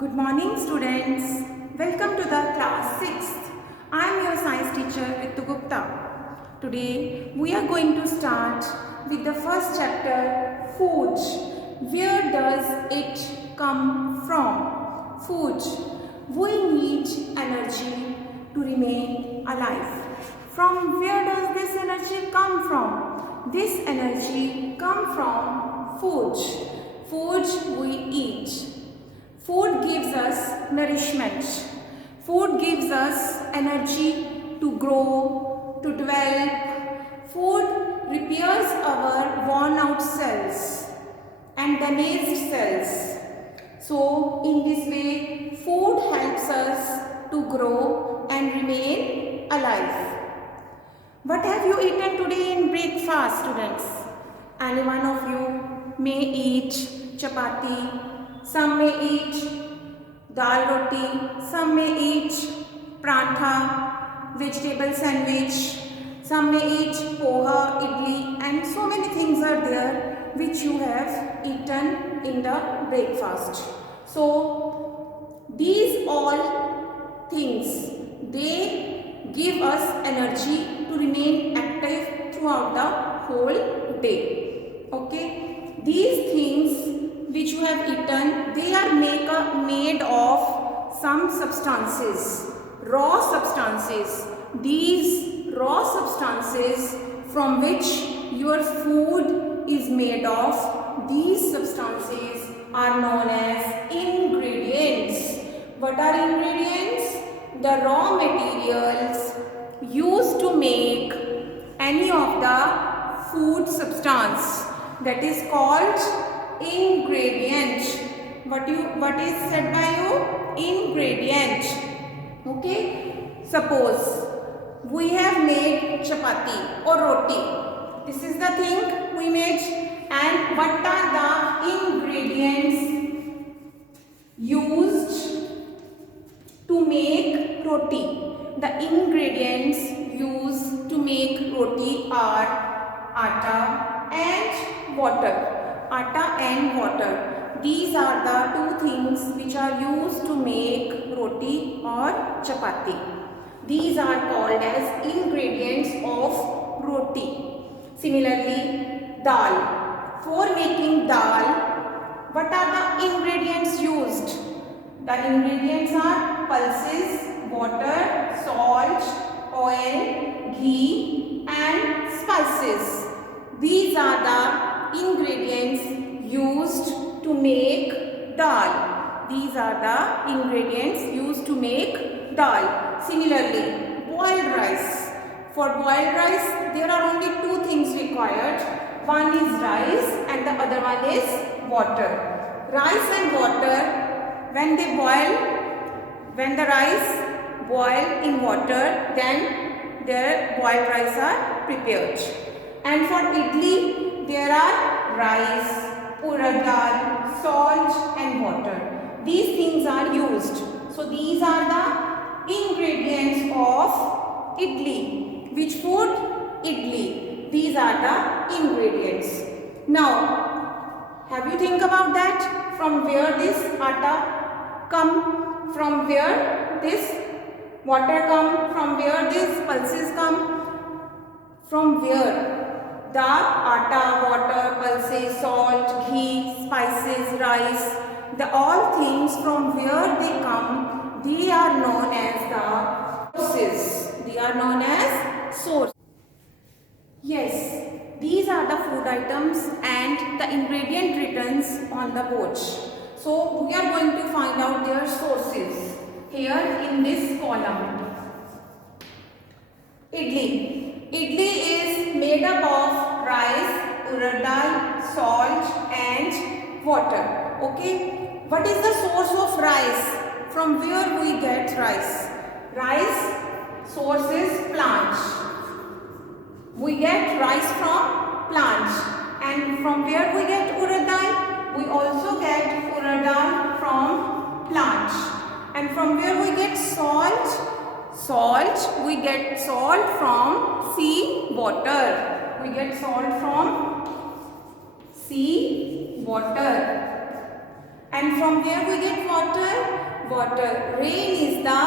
Good morning students. Welcome to the class 6th. I am your science teacher Ritu Gupta. Today we are going to start with the first chapter, food. Where does it come from? Food. We need energy to remain alive. From where does this energy come from? This energy comes from food. Food we eat. Food gives us nourishment. Food gives us energy to grow, to develop. Food repairs our worn out cells and damaged cells. So, in this way, food helps us to grow and remain alive. What have you eaten today in breakfast, students? Any one of you may eat chapati. Some may eat dal roti, some may eat prantha, vegetable sandwich, some may eat poha, idli, and so many things are there which you have eaten in the breakfast. So these all things, they give us energy to remain active throughout the whole day. Okay, these things which you have eaten, they are made of some substances, raw substances. These raw substances from which your food is made of, these substances are known as ingredients. What are ingredients? The raw materials used to make any of the food substance, that is called ingredient. What is said by you? Ingredient. Okay, suppose we have made chapati or roti. This is the thing we made. And what are the ingredients used to make roti? The ingredients used to make roti are atta and water. Atta and water. These are the two things which are used to make roti or chapati. These are called as ingredients of roti. Similarly, dal. For making dal, what are the ingredients used? The ingredients are pulses, water, salt, oil, ghee and spices. These are the ingredients used to make dal. These are the ingredients used to make dal. Similarly, boiled rice. For boiled rice, there are only two things required. One is rice and the other one is water. Rice and water, when they boil, when the rice boil in water, then their boiled rice are prepared. And for idli, there are rice, urad dal, salt and water. These things are used. So these are the ingredients of idli. Which food? Idli. These are the ingredients. Now, have you think about that? From where this atta come? From where this water come? From where these pulses come? From where? The atta, water, pulses, salt, ghee, spices, rice, the all things from where they come, they are known as the sources. They are known as source. Yes, these are the food items and the ingredient written on the board. So we are going to find out their sources here in this column. Idli. Idli is made up of rice, urad dal, salt and water. Okay. What is the source of rice? From where we get rice? Rice source is plant. We get rice from plant. And from where we get urad dal? We also get urad dal from plant. And from where we get salt? Salt, we get salt from sea water. We get salt from sea water. And from where we get water? Water. Rain is the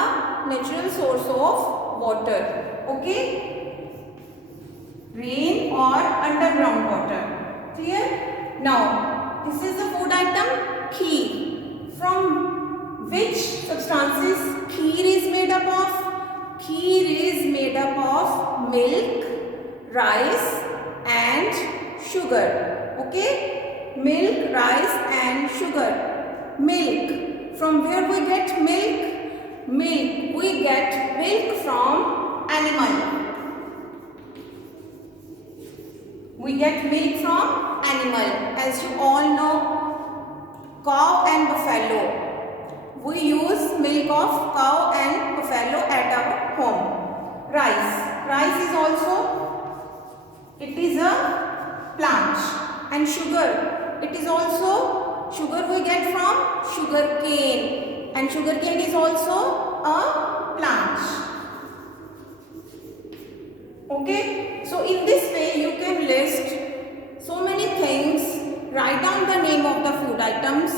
natural source of water. Okay? Rain or underground water. Clear? Now, this is the food item kheer. From which substances kheer is made up of? Kheer is made up of milk, rice and sugar. Okay? Milk, rice and sugar. Milk. From where we get milk? Milk. We get milk from animal. We get milk from animal. As you all know, cow and buffalo. We use milk of cow and buffalo at our home. Rice. Rice is also, it is a plant. And sugar. It is also, sugar we get from sugar cane. And sugar cane is also a plant. Okay, so in this way you can list so many things, write down the name of the food items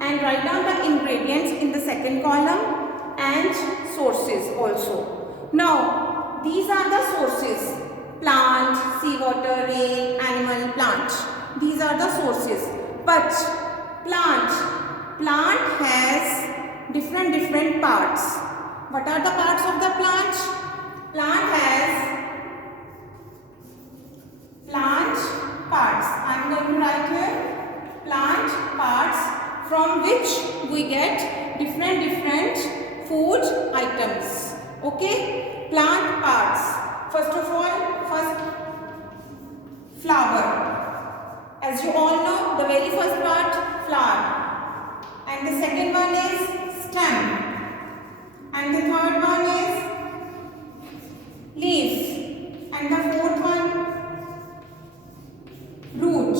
and write down the ingredients in the second column and sources also. Now, these are the sources: plant, seawater, rain, animal, plant. These are the sources. But plant has different parts. What are the parts of the plant? Plant has plant parts. I am going to write here plant parts from which we get different food items. Okay, plant parts. First of all, flower. As you all know, the very first part, flower. And the second one is stem. And the third one is leaf. And the fourth one, root,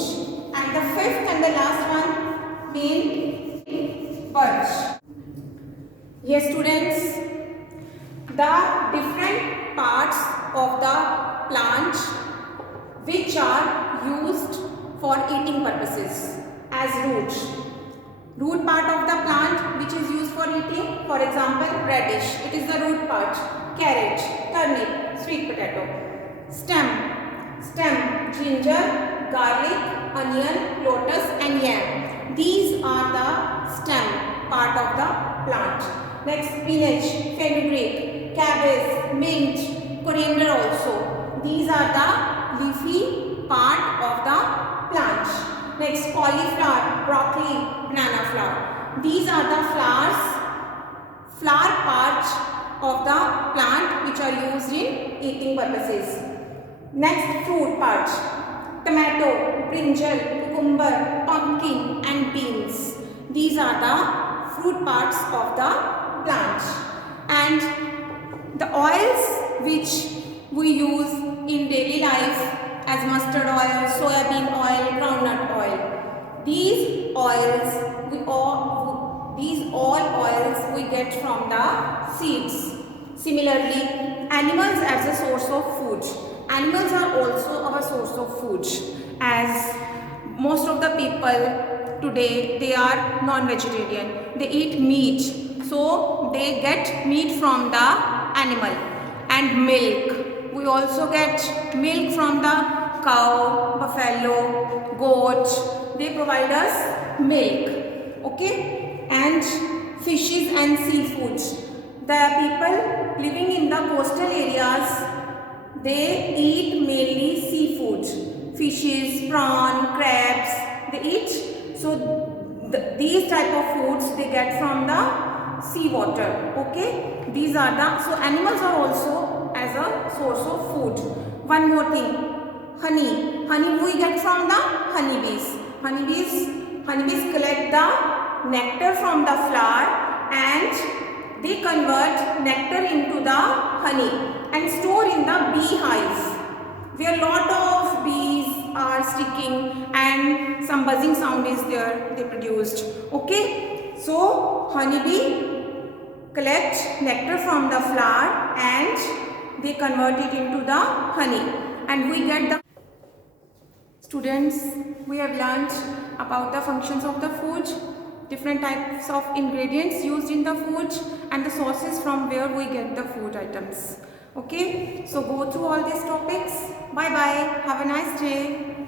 and the fifth and the last one being birch. Yes, students, the different parts of the plant which are used for eating purposes as root. Root part of the plant which is used for eating, for example, radish, it is the root part. Carrot, turnip, sweet potato. Stem, ginger, garlic, onion, lotus and yam. These are the stem part of the plant. Next, spinach, fenugreek, cabbage, mint, coriander also. These are the leafy part of the plant. Next, cauliflower, broccoli, banana flower. These are the flower parts of the plant which are used in eating purposes. Next, fruit parts. Tomato, brinjal, cucumber, pumpkin and beans. These are the fruit parts of the plant. And the oils which we use in daily life as mustard oil, soybean oil, groundnut oil. These all oils we get from the seeds. Similarly, animals as a source of food. Animals are also our source of food, as most of the people today, they are non-vegetarian. They eat meat, so they get meat from the animal. And milk, we also get milk from the cow, buffalo, goat. They provide us milk. Okay, and fishes and seafoods. The people living in the coastal areas, they eat mainly seafood, fishes, prawn, crabs, they eat. So these type of foods they get from the seawater. Okay, these are the, so animals are also as a source of food. One more thing, honey. Honey we get from the honeybees. Honeybees collect the nectar from the flower and they convert nectar into the honey and store in the beehive, where lot of bees are sticking and some buzzing sound is there they produced. Okay, so honeybee collect nectar from the flower and they convert it into the honey and we get the. Students, we have learnt about the functions of the food. different types of ingredients used in the food, and the sources from where we get the food items. Okay, so go through all these topics. Bye bye. Have a nice day.